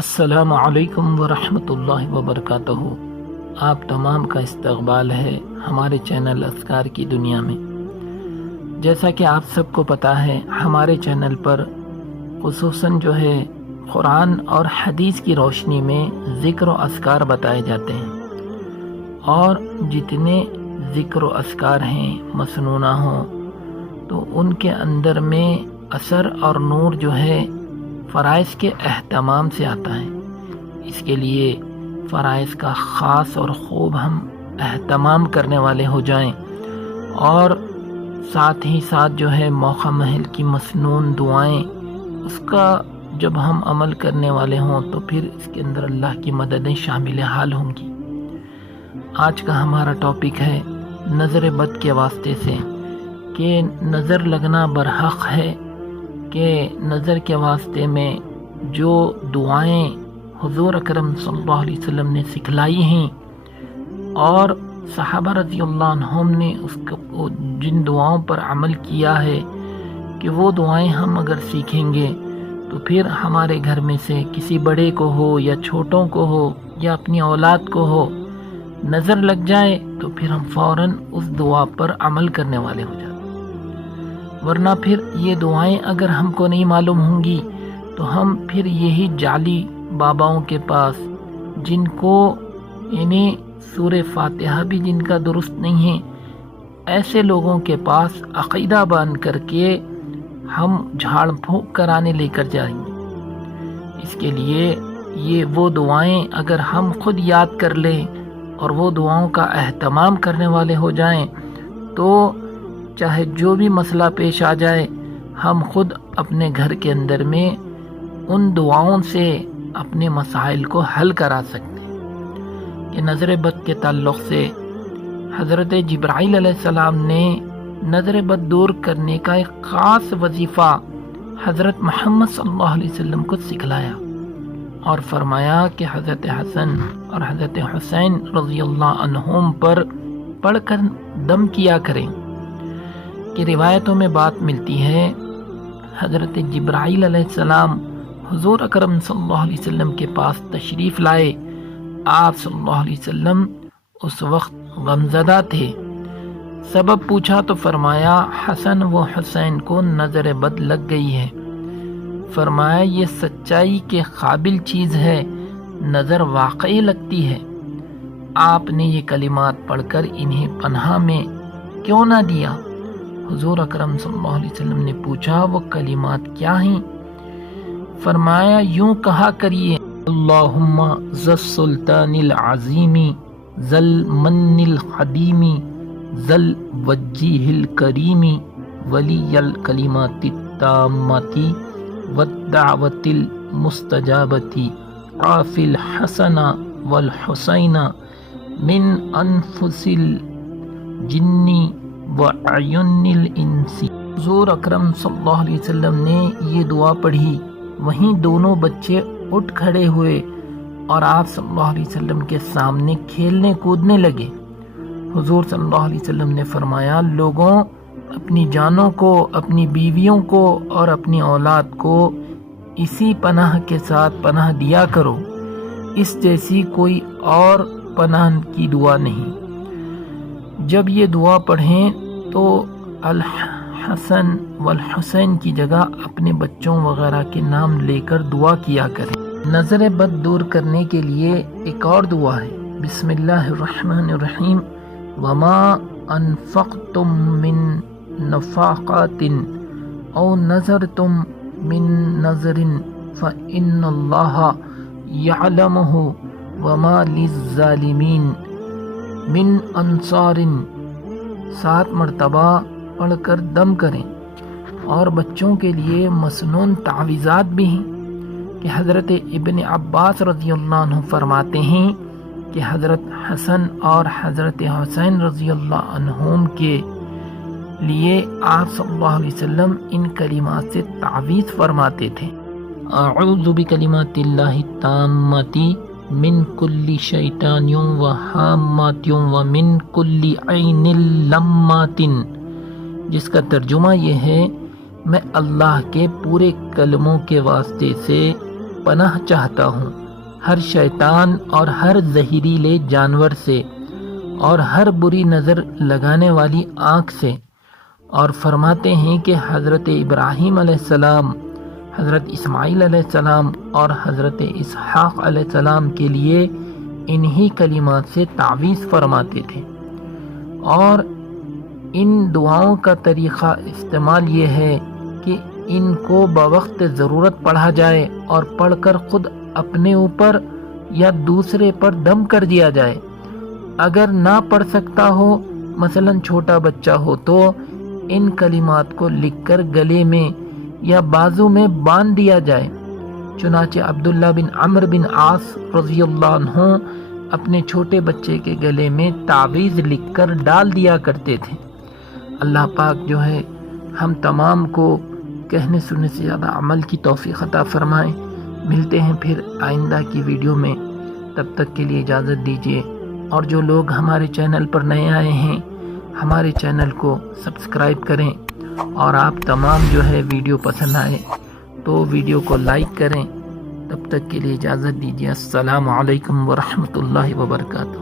السلام علیکم ورحمۃ اللہ وبرکاتہ۔ آپ تمام کا استقبال ہے ہمارے چینل اذکار کی دنیا میں۔ جیسا کہ آپ سب کو پتہ ہے، ہمارے چینل پر خصوصاً قرآن اور حدیث کی روشنی میں ذکر و اذکار بتائے جاتے ہیں، اور جتنے ذکر و اذکار ہیں مسنونہ ہوں تو ان کے اندر میں اثر اور نور فرائض کے اہتمام سے آتا ہے۔ اس کے لیے فرائض کا خاص اور خوب ہم اہتمام کرنے والے ہو جائیں، اور ساتھ ہی ساتھ موقع محل کی مسنون دعائیں اس کا جب ہم عمل کرنے والے ہوں تو پھر اس کے اندر اللہ کی مددیں شامل حال ہوں گی۔ آج کا ہمارا ٹاپک ہے نظر بد کے واسطے سے، کہ نظر لگنا برحق ہے، کہ نظر کے واسطے میں جو دعائیں حضور اکرم صلی اللہ علیہ وسلم نے سکھلائی ہیں اور صحابہ رضی اللہ عنہم نے جن دعاؤں پر عمل کیا ہے، کہ وہ دعائیں ہم اگر سیکھیں گے تو پھر ہمارے گھر میں سے کسی بڑے کو ہو یا چھوٹوں کو ہو یا اپنی اولاد کو ہو نظر لگ جائے تو پھر ہم فوراً اس دعا پر عمل کرنے والے ہو جاتے ہیں۔ ورنہ پھر یہ دعائیں اگر ہم کو نہیں معلوم ہوں گی تو ہم پھر یہی جعلی باباؤں کے پاس، جن کو سورہ فاتحہ بھی جن کا درست نہیں ہے، ایسے لوگوں کے پاس عقیدہ باندھ کر کے ہم جھاڑ پھونک کرانے لے کر جائیں گے۔ اس کے لیے یہ وہ دعائیں اگر ہم خود یاد کر لیں اور وہ دعاؤں کا اہتمام کرنے والے ہو جائیں تو چاہے جو بھی مسئلہ پیش آ جائے، ہم خود اپنے گھر کے اندر میں ان دعاؤں سے اپنے مسائل کو حل کرا سکتے ہیں۔ کہ نظر بد کے تعلق سے حضرت جبرائیل علیہ السلام نے نظر بد دور کرنے کا ایک خاص وظیفہ حضرت محمد صلی اللہ علیہ وسلم کو سکھلایا، اور فرمایا کہ حضرت حسن اور حضرت حسین رضی اللہ عنہم پر پڑھ کر دم کیا کریں۔ کہ روایتوں میں بات ملتی ہے حضرت جبرائیل علیہ السلام حضور اکرم صلی اللہ علیہ وسلم کے پاس تشریف لائے۔ آپ صلی اللہ علیہ وسلم اس وقت غمزدہ تھے۔ سبب پوچھا تو فرمایا حسن و حسین کو نظر بد لگ گئی ہے۔ فرمایا یہ سچائی کے قابل چیز ہے، نظر واقعی لگتی ہے۔ آپ نے یہ کلمات پڑھ کر انہیں پناہ میں کیوں نہ دیا؟ حضور اکرم صلی اللہ علیہ وسلم نے پوچھا وہ کلمات کیا ہیں؟ فرمایا یوں کہا کریے، اللہم ذا السلطان العظیم ذا المن القدیم ذا الوجیہ الکریم ولی الکلمات التامات والدعوت المستجابت عاف الحسن والحسین من انفس الجن وعیون الانس۔ حضور اکرم صلی اللہ علیہ وسلم نے یہ دعا پڑھی، وہیں دونوں بچے اٹھ کھڑے ہوئے اور آپ صلی اللہ علیہ وسلم کے سامنے کھیلنے کودنے لگے۔ حضور صلی اللہ علیہ وسلم نے فرمایا لوگوں، اپنی جانوں کو، اپنی بیویوں کو اور اپنی اولاد کو اسی پناہ کے ساتھ پناہ دیا کرو، اس جیسی کوئی اور پناہ کی دعا نہیں۔ جب یہ دعا پڑھیں تو الحسن والحسین کی جگہ اپنے بچوں وغیرہ کے نام لے کر دعا کیا کریں۔ نظر بد دور کرنے کے لیے ایک اور دعا ہے، بسم اللہ الرحمن الرحیم، وما انفقتم من نفقات او نذرتم من نذر فإن اللہ یعلمہ وما للظالمین من انصار۔ 7 مرتبہ پڑھ کر دم کریں۔ اور بچوں کے لیے مسنون تعویذات بھی ہیں، کہ حضرت ابن عباس رضی اللہ عنہ فرماتے ہیں کہ حضرت حسن اور حضرت حسین رضی اللہ عنہم کے لیے آپ صلی اللہ علیہ وسلم ان کلمات سے تعویذ فرماتے تھے، اعوذ بکلمات اللہ التامات من کل شیطان و حامات و من کل عین لمات، جس کا ترجمہ یہ ہے، میں اللہ کے پورے کلموں کے واسطے سے پناہ چاہتا ہوں ہر شیطان اور ہر زہریلے جانور سے اور ہر بری نظر لگانے والی آنکھ سے۔ اور فرماتے ہیں کہ حضرت ابراہیم علیہ السلام، حضرت اسماعیل علیہ السلام اور حضرت اسحاق علیہ السلام کے لیے انہی کلمات سے تعویذ فرماتے تھے۔ اور ان دعاؤں کا طریقہ استعمال یہ ہے کہ ان کو بوقت ضرورت پڑھا جائے اور پڑھ کر خود اپنے اوپر یا دوسرے پر دم کر دیا جائے۔ اگر نہ پڑھ سکتا ہو، مثلا چھوٹا بچہ ہو، تو ان کلمات کو لکھ کر گلے میں یا بازو میں باندھ دیا جائے۔ چنانچہ عبداللہ بن عمرو بن عاص رضی اللہ عنہ اپنے چھوٹے بچے کے گلے میں تعویذ لکھ کر ڈال دیا کرتے تھے۔ اللہ پاک جو ہے ہم تمام کو کہنے سننے سے زیادہ عمل کی توفیق عطا فرمائے۔ ملتے ہیں پھر آئندہ کی ویڈیو میں، تب تک کے لیے اجازت دیجیے۔ اور جو لوگ ہمارے چینل پر نئے آئے ہیں، ہمارے چینل کو سبسکرائب کریں، اور آپ تمام جو ہے ویڈیو پسند آئے تو ویڈیو کو لائک کریں۔ تب تک کے لیے اجازت دیجیے۔ السلام علیکم ورحمۃ اللہ وبرکاتہ۔